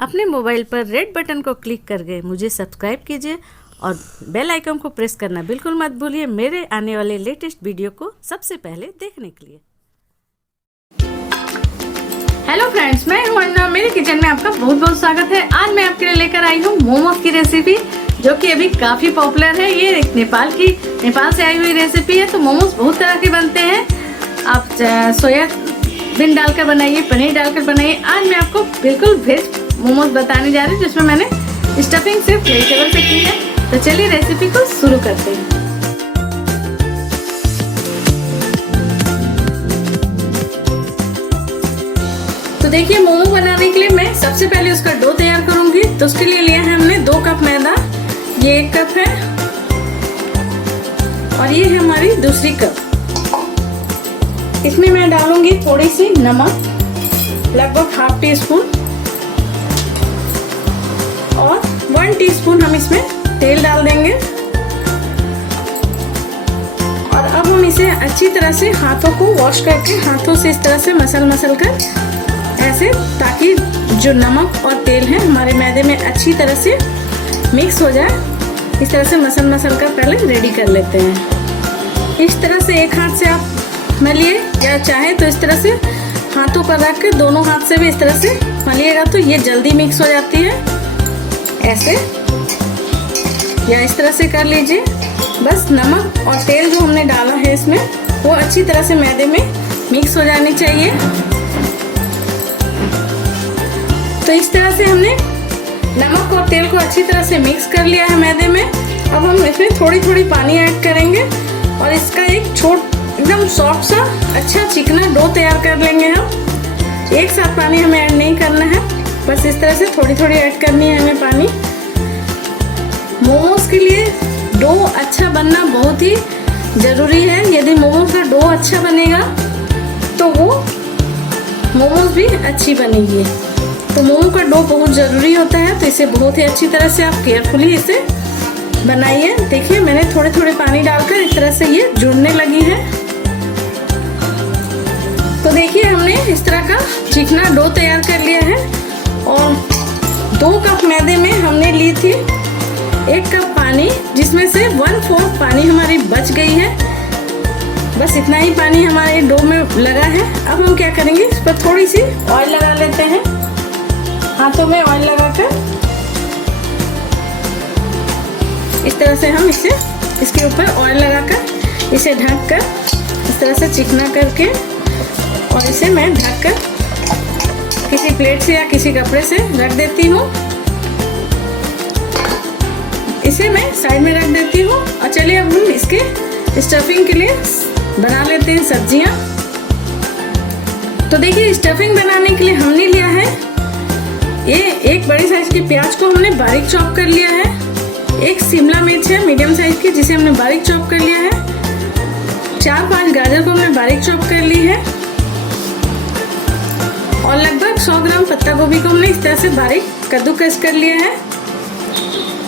अपने मोबाइल पर red button को क्लिक करके मुझे सब्सक्राइब कीजिए और बेल आइकन को प्रेस करना बिल्कुल मत भूलिए मेरे आने वाले लेटेस्ट वीडियो को सबसे पहले देखने के लिए। हेलो फ्रेंड्स, मैं हूं अन्ना। मेरे किचन में आपका बहुत बहुत स्वागत है। आज मैं आपके लिए लेकर आई हूं मोमोज की रेसिपी, जो कि अभी काफी पॉपुलर है। ये एक नेपाल से आई हुई रेसिपी है। तो मोमोज बहुत तरह के बनते हैं। आप सोयाबीन डालकर बनाइए, पनीर डालकर बनाइए। आज मैं आपको बिल्कुल वेज मोमोज बताने जा रही हूँ, जिसमें मैंने स्टफिंग सिर्फ वेजिटेबल से की है। तो चलिए रेसिपी को शुरू करते हैं। तो देखिए, मोमो बनाने के लिए मैं सबसे पहले उसका डो तैयार करूंगी। तो उसके लिए लिया है हमने 2 कप मैदा, ये 1 कप है और ये है हमारी दूसरी कप। इसमें मैं डालूंगी थोड़ी सी नमक, लगभग ½ टीस्पून, और 1 टीस्पून हम इसमें तेल डाल देंगे। और अब हम इसे अच्छी तरह से हाथों को वॉश करके हाथों से इस तरह से मसल कर ऐसे, ताकि जो नमक और तेल है हमारे मैदे में अच्छी तरह से मिक्स हो जाए। इस तरह से मसल कर पहले रेडी कर लेते हैं। इस तरह से एक हाथ से आप मलिए, या चाहे तो इस तरह से हाथों पर रख के दोनों हाथ से भी इस तरह से मलिएगा तो ये जल्दी मिक्स हो जाती है। ऐसे या इस तरह से कर लीजिए। बस नमक और तेल जो हमने डाला है इसमें, वो अच्छी तरह से मैदे में मिक्स हो जानी चाहिए। तो इस तरह से हमने नमक और तेल को अच्छी तरह से मिक्स कर लिया है मैदे में। अब हम इसमें थोड़ी पानी ऐड करेंगे और इसका एक एकदम सॉफ्ट सा अच्छा चिकना डो तैयार कर लेंगे हम। एक साथ पानी हमें ऐड नहीं करना है, बस इस तरह से थोड़ी ऐड करनी है हमें पानी। मोमोज के लिए डो अच्छा बनना बहुत ही ज़रूरी है। यदि मोमोज का डो अच्छा बनेगा तो वो मोमोज भी अच्छी बनेगी। तो मोमो का डो बहुत ज़रूरी होता है, तो इसे बहुत ही अच्छी तरह से आप केयरफुली इसे बनाइए। देखिए, मैंने थोड़े पानी डालकर इस तरह से ये जुड़ने लगी है। तो देखिए, हमने इस तरह का चिकना डो तैयार कर लिया है। और 2 कप मैदे में हमने ली थी 1 कप पानी, जिसमें से 1/4 पानी हमारी बच गई है। बस इतना ही पानी हमारे डो में लगा है। अब हम क्या करेंगे, इस पर थोड़ी सी ऑयल लगा लेते हैं। हाथों में ऑयल लगाकर इस तरह से हम इसके ऊपर ऑयल लगाकर इसे ढककर इस तरह से चिकना करके, और इसे मैं ढककर किसी प्लेट से या किसी कपड़े से रख देती हूँ। इसे मैं साइड में रख देती हूँ। और चलिए अब हम इसके स्टफिंग के लिए बना लेते हैं सब्जियाँ। तो देखिए, स्टफिंग बनाने के लिए हमने लिया है ये 1 बड़ी साइज की प्याज को हमने बारीक चॉप कर लिया है। 1 शिमला मिर्च है मीडियम साइज की, जिसे हमने बारीक चॉप कर लिया है। 4-5 गाजर को हमने बारीक चॉप कर ली है। और लगभग 100 ग्राम पत्ता गोभी को हमने इस तरह से बारीक कद्दूकस कर लिया है।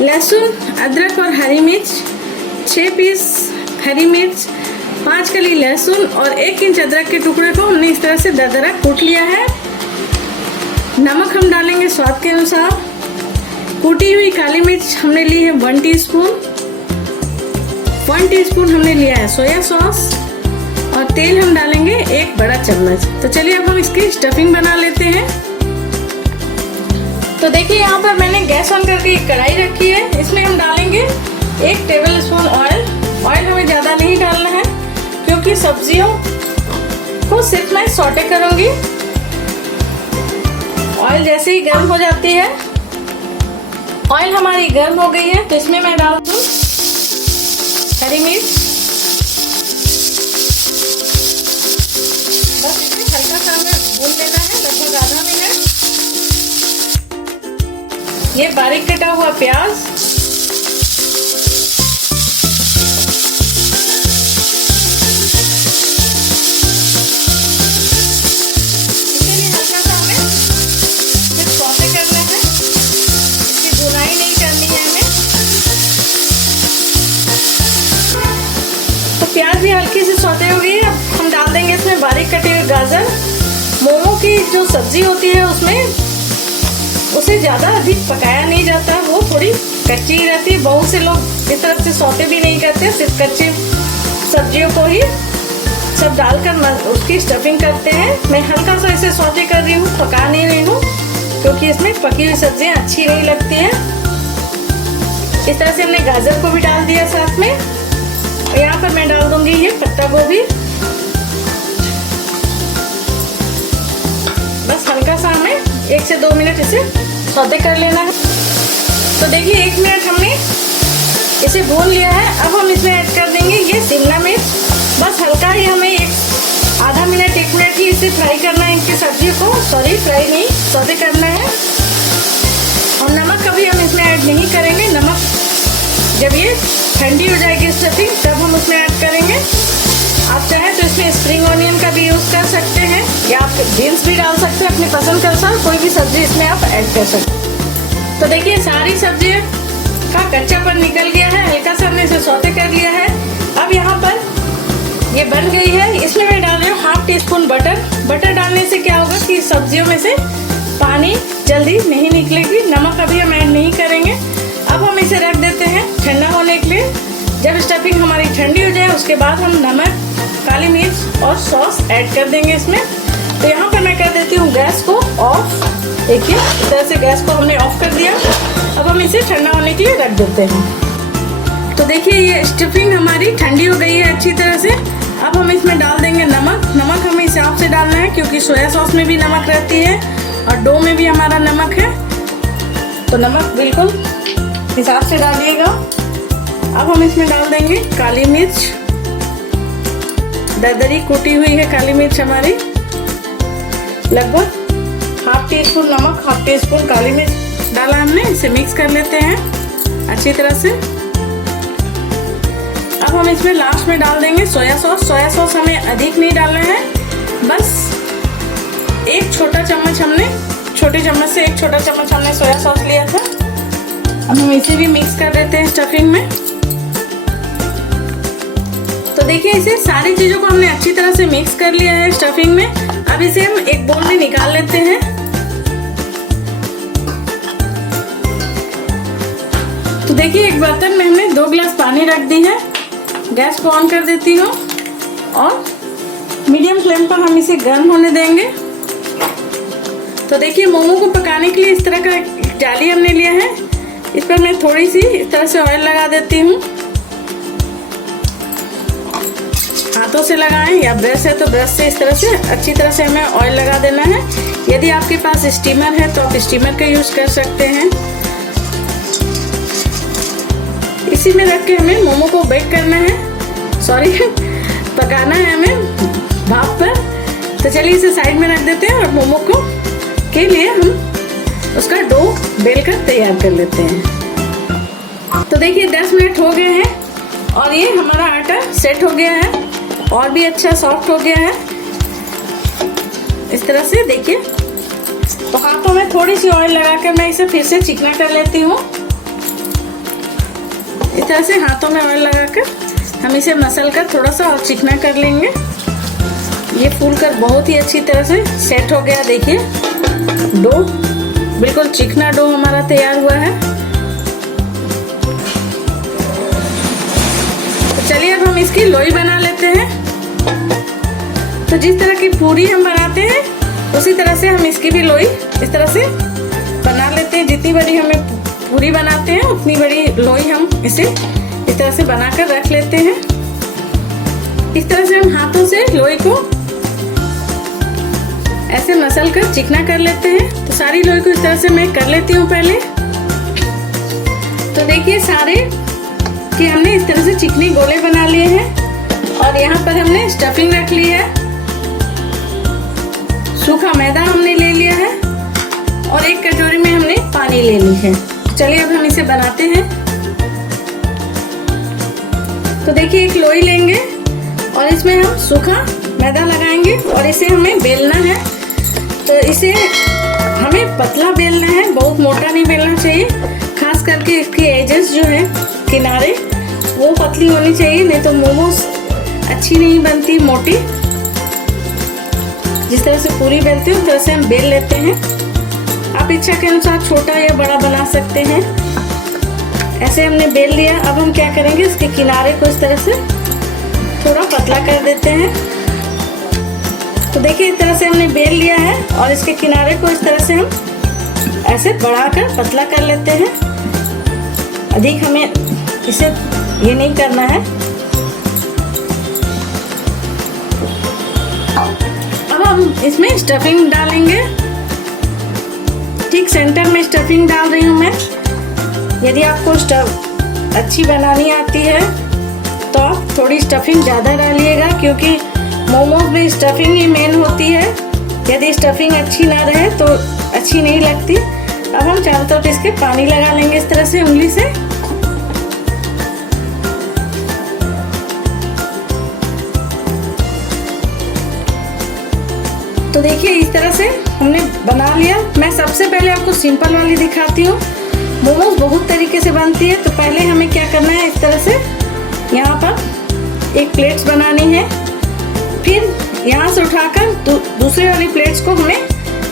लहसुन, अदरक और हरी मिर्च, 6 पीस हरी मिर्च, 5 कली लहसुन और 1 इंच अदरक के टुकड़े को हमने इस तरह से दरदरा कूट लिया है। नमक हम डालेंगे स्वाद के अनुसार। कूटी हुई काली मिर्च हमने ली है 1 टीस्पून। 1 टीस्पून हमने लिया है सोया सॉस, और तेल हम डालेंगे 1 बड़ा चम्मच। तो चलिए अब हम इसकी स्टफिंग बना लेते हैं। तो देखिए, यहाँ पर मैंने गैस ऑन करके एक कढ़ाई रखी है। इसमें हम डालेंगे 1 टेबल स्पून ऑयल। ऑयल हमें ज़्यादा नहीं डालना है, क्योंकि सब्जियों को सिर्फ मैं सौटे करूँगी। ऑयल जैसे ही गर्म हो जाती है, ऑयल हमारी गर्म हो गई है, तो इसमें मैं डाल दूँ हरी मिर्च। बस इसे हल्का सा हमें भून लेना है, लगभग आधा मिनट। ये बारीक कटा हुआ प्याज, इसे भी हल्का सा हमें सिर्फ सौटे करना है, इसकी भुनाई नहीं करनी है हमें। तो प्याज भी हल्की से सौटे हो गई है। अब हम डाल देंगे इसमें बारीक कटे हुए गाजर। मोमो की जो सब्जी होती है उसमें इसे ज़्यादा अधिक पकाया नहीं जाता, वो थोड़ी कच्ची ही रहती है। बहुत से लोग इस तरह से सौते भी नहीं करते, सिर्फ कच्चे सब्जियों को ही सब डालकर उसकी स्टफिंग करते हैं। मैं हल्का सा इसे सौते कर रही हूँ, पका नहीं रही हूँ, क्योंकि इसमें पकी हुई सब्जियाँ अच्छी नहीं लगती हैं। इस तरह से हमने गाजर को भी डाल दिया साथ में, और यहाँ पर मैं डाल दूंगी ये पत्ता गोभी। बस हल्का सा हमें 1 से 2 मिनट इसे सौते कर लेना है। तो देखिए 1 मिनट हमने इसे भून लिया है। अब हम इसमें ऐड कर देंगे ये शिमला मिर्च। बस हल्का ही हमें आधा मिनट 1 मिनट ही इसे फ्राई करना है, इनकी सब्जी को, सॉरी फ्राई नहीं, सौते करना है। और नमक कभी हम इसमें ऐड नहीं करेंगे। नमक जब ये ठंडी हो जाएगी स्टफिंग तब हम उसमें ऐड करेंगे। आप चाहें तो इसमें स्प्रिंग ऑनियन का भी यूज़ कर सकते हैं, या आप बीन्स भी डाल सकते हैं अपनी पसंद के अनुसार, कोई भी सब्जी इसमें आप ऐड कर सकते हैं। तो देखिए सारी सब्जी का कच्चापन निकल गया है, हल्का सा हमने इसे सौते कर लिया है। अब यहाँ पर ये बन गई है, इसमें मैं डाल रही हूँ 1/2 टीस्पून बटर। बटर डालने से क्या होगा कि सब्जियों में से पानी जल्दी नहीं निकलेगी। नमक अभी हम ऐड नहीं करेंगे। अब हम इसे रख देते हैं ठंडा होने के लिए। जब स्टफिंग हमारी ठंडी हो जाए उसके बाद हम नमक, काली मिर्च और सॉस ऐड कर देंगे इसमें। तो यहाँ पर मैं कर देती हूँ गैस को ऑफ। देखिए इस तरह से गैस को हमने ऑफ कर दिया। अब हम इसे ठंडा होने के लिए रख देते हैं। तो देखिए ये स्टफिंग हमारी ठंडी हो गई है अच्छी तरह से। अब हम इसमें डाल देंगे नमक। नमक हमें हिसाब से डालना है, क्योंकि सोया सॉस में भी नमक रहती है और डो में भी हमारा नमक है, तो नमक बिल्कुल हिसाब से डालिएगा। अब हम इसमें डाल देंगे काली मिर्च, दरदरी कुटी हुई है काली मिर्च हमारी, लगभग 1/2 टीस्पून नमक, 1/2 टीस्पून काली मिर्च डाला हमने। इसे मिक्स कर लेते हैं अच्छी तरह से। अब हम इसमें लास्ट में डाल देंगे सोया सॉस। सोया सॉस हमें अधिक नहीं डालना है, बस 1 छोटा चम्मच हमने, छोटे चम्मच से 1 छोटा चम्मच हमने सोया सॉस लिया था। अब हम इसे भी मिक्स कर देते हैं स्टफिंग में। तो देखिए इसे सारी चीजों को हमने अच्छी तरह से मिक्स कर लिया है स्टफिंग में। अब इसे हम एक बोल में निकाल लेते हैं। तो देखिए एक बर्तन में हमने 2 गिलास पानी रख दी है। गैस को ऑन कर देती हूँ और मीडियम फ्लेम पर हम इसे गर्म होने देंगे। तो देखिए मोमो को पकाने के लिए इस तरह का जाली हमने लिया है। इस पर मैं थोड़ी सी इस तरह से ऑयल लगा देती हूँ। हाथों से लगाएं या ब्रश है तो ब्रश से इस तरह से अच्छी तरह से हमें ऑयल लगा देना है। यदि आपके पास स्टीमर है तो आप स्टीमर का यूज कर सकते हैं। इसी में रख के हमें मोमो को बेक करना है, सॉरी पकाना है हमें भाप पर। तो चलिए इसे साइड में रख देते हैं और मोमो को के लिए हम उसका डो बेल कर तैयार कर लेते हैं। तो देखिए 10 मिनट हो गए हैं और ये हमारा आटा सेट हो गया है और भी अच्छा सॉफ्ट हो गया है इस तरह से। देखिए तो हाथों में थोड़ी सी ऑयल लगाकर मैं इसे फिर से चिकना कर लेती हूँ। इस तरह से हाथों में ऑयल लगाकर हम इसे मसल कर थोड़ा सा और चिकना कर लेंगे। ये फूल कर बहुत ही अच्छी तरह से सेट हो गया। देखिए डो बिल्कुल चिकना डो हमारा तैयार हुआ है। तो चलिए अब हम इसकी लोई बना लेते हैं। तो जिस तरह की पूरी हम बनाते हैं उसी तरह से हम इसकी भी लोई इस तरह से बना लेते हैं। जितनी बड़ी हमें पूरी बनाते हैं उतनी बड़ी लोई हम इसे इस तरह से बनाकर रख लेते हैं। इस तरह से हम हाथों से लोई को ऐसे मसल कर चिकना कर लेते हैं। तो सारी लोई को इस तरह से मैं कर लेती हूँ पहले। तो देखिए सारे कि हमने इस तरह से चिकनी गोले बना लिए हैं और यहाँ पर हमने स्टफिंग रख ली है। सूखा मैदा हमने ले लिया है और एक कटोरी में हमने पानी ले ली है। चलिए अब हम इसे बनाते हैं। तो देखिए एक लोई लेंगे और इसमें हम सूखा मैदा लगाएंगे और इसे हमें बेलना है। तो इसे हमें पतला बेलना है, बहुत मोटा नहीं बेलना चाहिए। खास करके इसकी एजेस जो है किनारे वो पतली होनी चाहिए, नहीं तो मोमोज अच्छी नहीं बनती मोटी। जिस तरह से पूरी बेलते हैं उस तरह से हम बेल लेते हैं। आप इच्छा के अनुसार छोटा या बड़ा बना सकते हैं। ऐसे हमने बेल लिया। अब हम क्या करेंगे, इसके किनारे को इस तरह से थोड़ा पतला कर देते हैं। तो देखिए इस तरह से हमने बेल लिया है और इसके किनारे को इस तरह से हम ऐसे बढ़ाकर पतला कर लेते हैं। अधिक हमें इसे ये नहीं करना है। अब हम इसमें स्टफिंग डालेंगे। ठीक सेंटर में स्टफिंग डाल रही हूँ मैं। यदि आपको स्टफ अच्छी बनानी आती है तो आप थोड़ी स्टफिंग ज़्यादा डालिएगा, क्योंकि मोमोज में स्टफिंग ही मेन होती है। यदि स्टफिंग अच्छी ना रहे तो अच्छी नहीं लगती। अब हम चारों तरफ इसके पानी लगा लेंगे इस तरह से उंगली से। तो देखिए इस तरह से हमने बना लिया। मैं सबसे पहले आपको सिंपल वाली दिखाती हूँ। मोमोज बहुत तरीके से बनती है। तो पहले हमें क्या करना है, इस तरह से यहाँ पर एक प्लेट्स बनानी है। फिर यहाँ से उठाकर दूसरी वाली प्लेट्स को हमें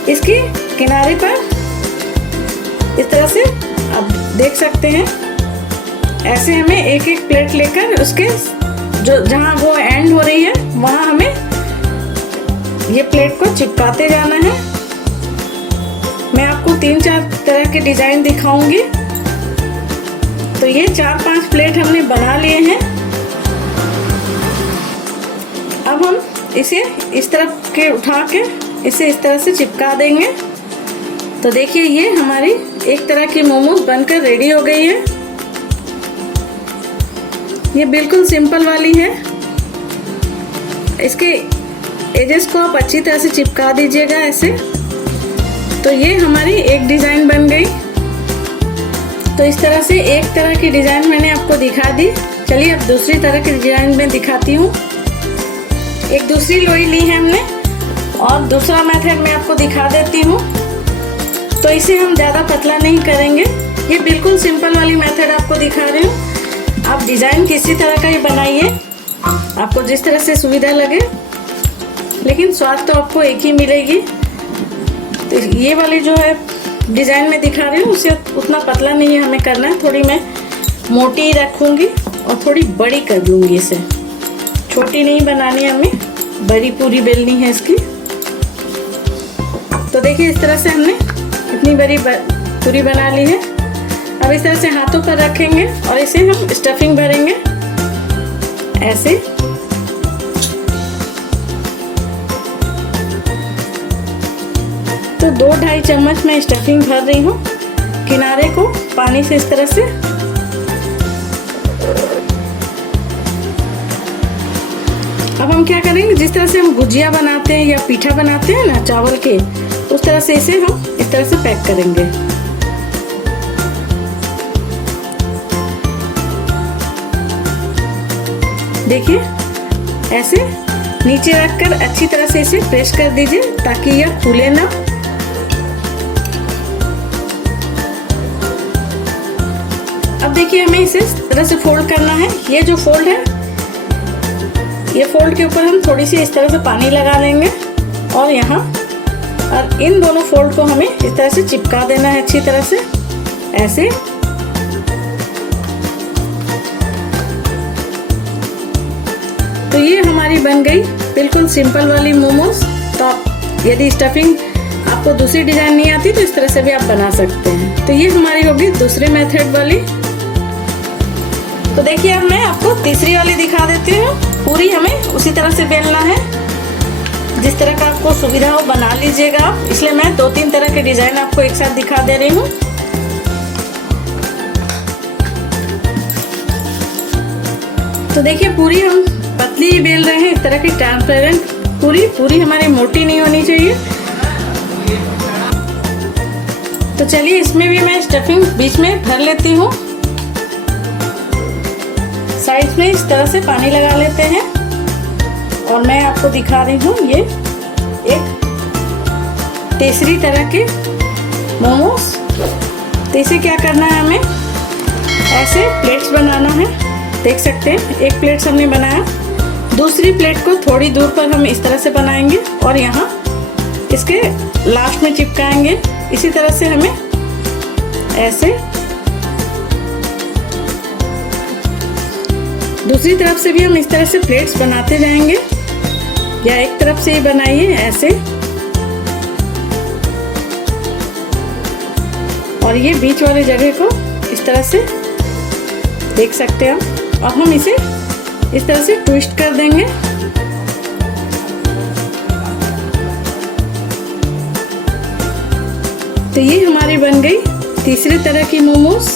इसके किनारे पर इस तरह से आप देख सकते हैं। ऐसे हमें एक एक प्लेट लेकर उसके जो जहाँ वो एंड हो रही है वहाँ हमें ये प्लेट को चिपकाते जाना है। मैं आपको 3-4 तरह के डिजाइन दिखाऊंगी। तो ये 4-5 प्लेट हमने बना लिए हैं। अब हम इसे इस तरफ के उठा के इसे इस तरह से चिपका देंगे। तो देखिए ये हमारी एक तरह की मोमोज बनकर रेडी हो गई है। ये बिल्कुल सिंपल वाली है। इसके एजेस को आप अच्छी तरह से चिपका दीजिएगा ऐसे। तो ये हमारी एक डिजाइन बन गई। तो इस तरह से एक तरह की डिजाइन मैंने आपको दिखा दी। चलिए अब दूसरी तरह की डिजाइन में दिखाती हूँ। एक दूसरी लोई ली है हमने और दूसरा मेथड मैं आपको दिखा देती हूँ। तो इसे हम ज़्यादा पतला नहीं करेंगे। ये बिल्कुल सिंपल वाली मेथड आपको दिखा रही हूँ। आप डिज़ाइन किसी तरह का ही बनाइए, आपको जिस तरह से सुविधा लगे, लेकिन स्वाद तो आपको एक ही मिलेगी। तो ये वाली जो है डिज़ाइन में दिखा रही हूँ उसे उतना पतला नहीं हमें करना है। थोड़ी मैं मोटी रखूँगी और थोड़ी बड़ी कर दूँगी। इसे छोटी नहीं बनानी है, हमें बड़ी पूरी बेलनी है इसकी। तो देखिए इस तरह से हमने इतनी बड़ी पूरी बना ली है। अब इस तरह से हाथों पर रखेंगे और इसे हम स्टफिंग भरेंगे ऐसे। तो 2-2.5 चम्मच मैं स्टफिंग भर रही हूँ। किनारे को पानी से इस तरह से अब हम क्या करेंगे, जिस तरह से हम गुजिया बनाते हैं या पीठा बनाते हैं ना चावल के, उस तरह से इसे हम इस तरह से पैक करेंगे। देखिए ऐसे नीचे रखकर अच्छी तरह से इसे प्रेस कर दीजिए ताकि यह फूले ना। अब देखिए हमें इसे इस तरह से फोल्ड करना है। ये जो फोल्ड है, ये फोल्ड के ऊपर हम थोड़ी सी इस तरह से पानी लगा देंगे और यहाँ और इन दोनों फोल्ड को हमें इस तरह से चिपका देना है अच्छी तरह से ऐसे। तो ये हमारी बन गई बिल्कुल सिंपल वाली मोमोज। तो आप यदि स्टफिंग आपको दूसरी डिजाइन नहीं आती तो इस तरह से भी आप बना सकते हैं। तो ये हमारी होगी दूसरे मेथड वाली। तो देखिए अब मैं आपको तीसरी वाली दिखा देती हूँ। पूरी हमें उसी तरह से बेलना है, जिस तरह का आपको सुविधा हो बना लीजिएगा आप। इसलिए मैं 2-3 तरह के डिजाइन आपको एक साथ दिखा दे रही हूँ। तो देखिए पूरी हम पतली ही बेल रहे हैं, इस तरह की ट्रांसपेरेंट पूरी हमारी मोटी नहीं होनी चाहिए। तो चलिए इसमें भी मैं स्टफिंग बीच में भर लेती हूँ। साइड में इस तरह से पानी लगा लेते हैं और मैं आपको दिखा रही हूँ ये एक तीसरी तरह के मोमोज। तो इसे क्या करना है, हमें ऐसे प्लेट्स बनाना है। देख सकते हैं एक प्लेट हमने बनाया, दूसरी प्लेट को थोड़ी दूर पर हम इस तरह से बनाएंगे और यहाँ इसके लास्ट में चिपकाएंगे। इसी तरह से हमें ऐसे दूसरी तरफ से भी हम इस तरह से प्लेट्स बनाते जाएंगे, या एक तरफ से ही बनाइए ऐसे। और ये बीच वाले जगह को इस तरह से देख सकते हैं हम। अब हम इसे इस तरह से ट्विस्ट कर देंगे। तो ये हमारी बन गई तीसरी तरह की मोमोज।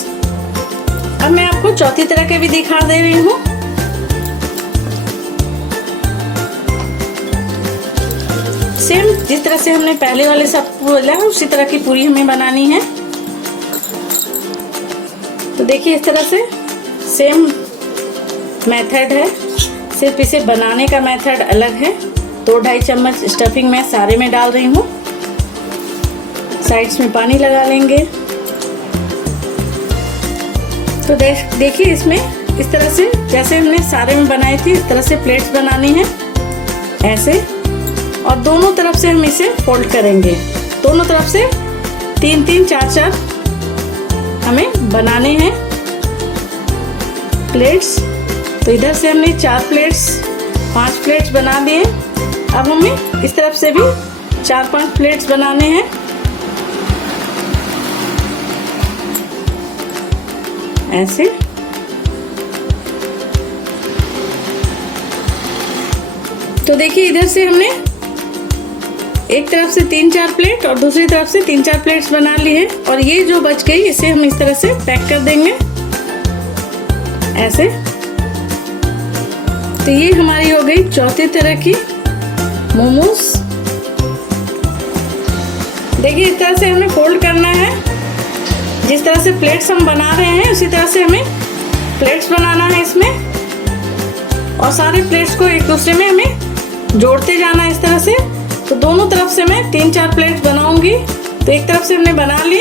अब मैं आपको चौथी तरह के भी दिखा दे रही हूँ। सेम जिस तरह से हमने पहले वाले सब बोला उसी तरह की पूरी हमें बनानी है। तो देखिए इस तरह से सेम मेथड है, सिर्फ इसे बनाने का मेथड अलग है। 2-2.5 चम्मच स्टफिंग मैं सारे में डाल रही हूँ। साइड्स में पानी लगा लेंगे। तो देखिए इसमें इस तरह से जैसे हमने सारे में बनाई थी इस तरह से प्लेट्स बनानी है ऐसे, और दोनों तरफ से हम इसे फोल्ड करेंगे। दोनों तरफ से 3-3, 4-4 हमें बनाने हैं प्लेट्स। तो इधर से हमने 4 प्लेट्स 5 प्लेट्स बना दिए। अब हमें इस तरफ से भी 4-5 प्लेट्स बनाने हैं ऐसे। तो देखिए इधर से हमने एक तरफ से 3-4 प्लेट और दूसरी तरफ से 3-4 प्लेट्स बना ली है। और ये जो बच गई इसे हम इस तरह से पैक कर देंगे ऐसे। तो ये हमारी हो गई चौथी तरह की मोमोज। देखिए इस तरह से हमें फोल्ड करना है। जिस तरह से प्लेट्स हम बना रहे हैं उसी तरह से हमें प्लेट्स बनाना है इसमें, और सारे प्लेट्स को एक दूसरे में हमें जोड़ते जाना है इस तरह से। तो दोनों तरफ से मैं 3-4 प्लेट्स बनाऊंगी। तो एक तरफ से हमने बना ली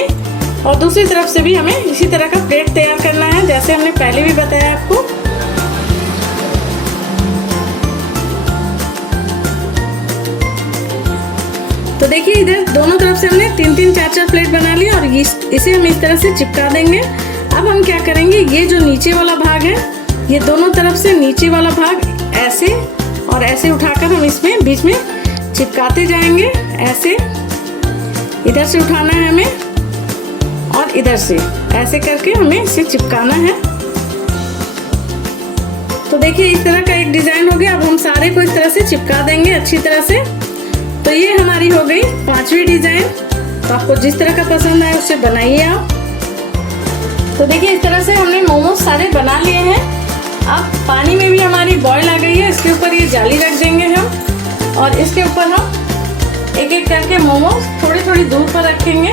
और दूसरी तरफ से भी हमें इसी तरह का प्लेट तैयार करना है, जैसे हमने पहले भी बताया आपको। तो देखिए इधर दोनों तरफ से हमने 3-3, 4-4 प्लेट बना ली और इसे हम इस तरह से चिपका देंगे। अब हम क्या करेंगे, ये जो नीचे वाला भाग है ये दोनों तरफ से नीचे वाला भाग ऐसे और ऐसे उठाकर हम इसमें बीच में चिपकाते जाएंगे ऐसे। इधर से उठाना है हमें और इधर से ऐसे करके हमें इसे चिपकाना है। तो देखिए इस तरह का एक डिजाइन हो गया। अब हम सारे को इस तरह से चिपका देंगे अच्छी तरह से। तो ये हमारी हो गई 5वीं डिजाइन। तो आपको जिस तरह का पसंद आए उससे बनाइए आप। तो देखिए इस तरह से हमने मोमोज सारे बना लिए हैं। अब पानी में भी हमारी बॉईल आ गई है। इसके ऊपर ये जाली रख देंगे हम और इसके ऊपर हम एक एक करके मोमोज थोड़ी थोड़ी दूर पर रखेंगे,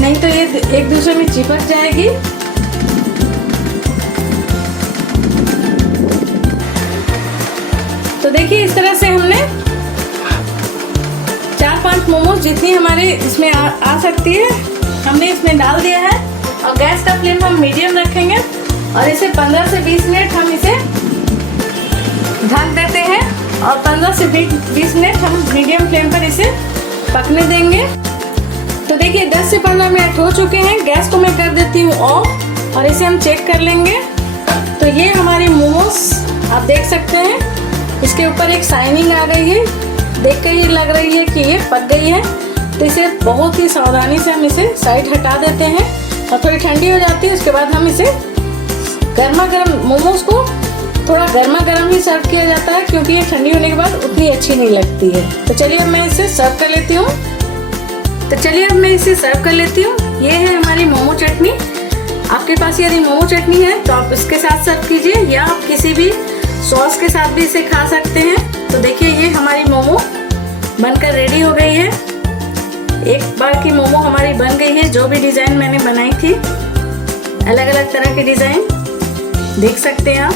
नहीं तो ये एक दूसरे में चिपक जाएगी। तो देखिए इस तरह से हमने 4-5 मोमोज जितनी हमारे इसमें आ सकती है हमने इसमें डाल दिया है। और गैस का फ्लेम हम मीडियम रखेंगे और इसे 15 से 20 मिनट हम इसे ढक देते हैं और 15 से 20 मिनट हम मीडियम फ्लेम पर इसे पकने देंगे। तो देखिए 10 से 15 मिनट हो चुके हैं। गैस को मैं कर देती हूँ ऑफ और इसे हम चेक कर लेंगे। तो ये हमारी मोमोज आप देख सकते हैं, इसके ऊपर एक शाइनिंग आ गई है। देख कर ये लग रही है कि ये पक गई है। तो इसे बहुत ही सावधानी से हम इसे साइड हटा देते हैं और थोड़ी ठंडी हो जाती है। उसके बाद हम इसे गर्मा गर्म मोमोज को थोड़ा गर्मा गर्म ही सर्व किया जाता है, क्योंकि ये ठंडी होने के बाद उतनी अच्छी नहीं लगती है। तो चलिए अब मैं इसे सर्व कर लेती हूँ। ये है हमारी मोमो चटनी। आपके पास यदि मोमो चटनी है तो आप इसके साथ सर्व कीजिए या आप किसी भी सॉस के साथ भी इसे खा सकते हैं। तो देखिए ये हमारी मोमो बनकर रेडी हो गई है। एक बार की मोमो हमारी बन गई है। जो भी डिजाइन मैंने बनाई थी, अलग अलग तरह के डिजाइन देख सकते हैं आप।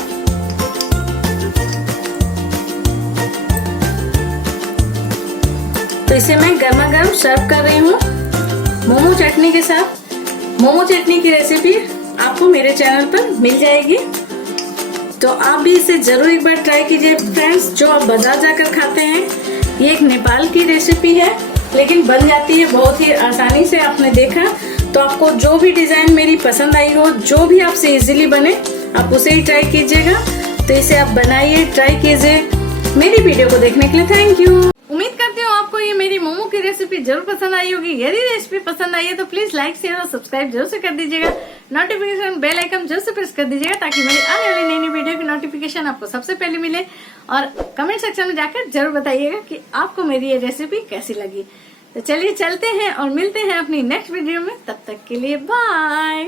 तो इसे मैं गर्मा गर्म सर्व कर रही हूँ मोमो चटनी के साथ। मोमो चटनी की रेसिपी आपको मेरे चैनल पर मिल जाएगी, तो आप भी इसे जरूर एक बार ट्राई कीजिए फ्रेंड्स। जो आप बाजार जाकर खाते हैं, ये एक नेपाल की रेसिपी है लेकिन बन जाती है बहुत ही आसानी से। आपने देखा, तो आपको जो भी डिजाइन मेरी पसंद आई हो, जो भी आपसे इजीली बने, आप उसे ही ट्राई कीजिएगा। तो इसे आप बनाइए, ट्राई कीजिए। मेरी वीडियो को देखने के लिए थैंक यू। उम्मीद करती हूँ आपको ये मेरी मोमो की रेसिपी जरूर पसंद आई होगी। यदि रेसिपी पसंद आई है तो प्लीज लाइक, शेयर और सब्सक्राइब जरूर से कर दीजिएगा। नोटिफिकेशन बेल आइकन जरूर से प्रेस कर दीजिएगा ताकि मेरी आने वाली नई नई वीडियो की नोटिफिकेशन आपको सबसे पहले मिले। और कमेंट सेक्शन में जाकर जरूर बताइएगा कि आपको मेरी ये रेसिपी कैसी लगी। तो चलिए चलते हैं और मिलते हैं अपनी नेक्स्ट वीडियो में। तब तक के लिए बाय।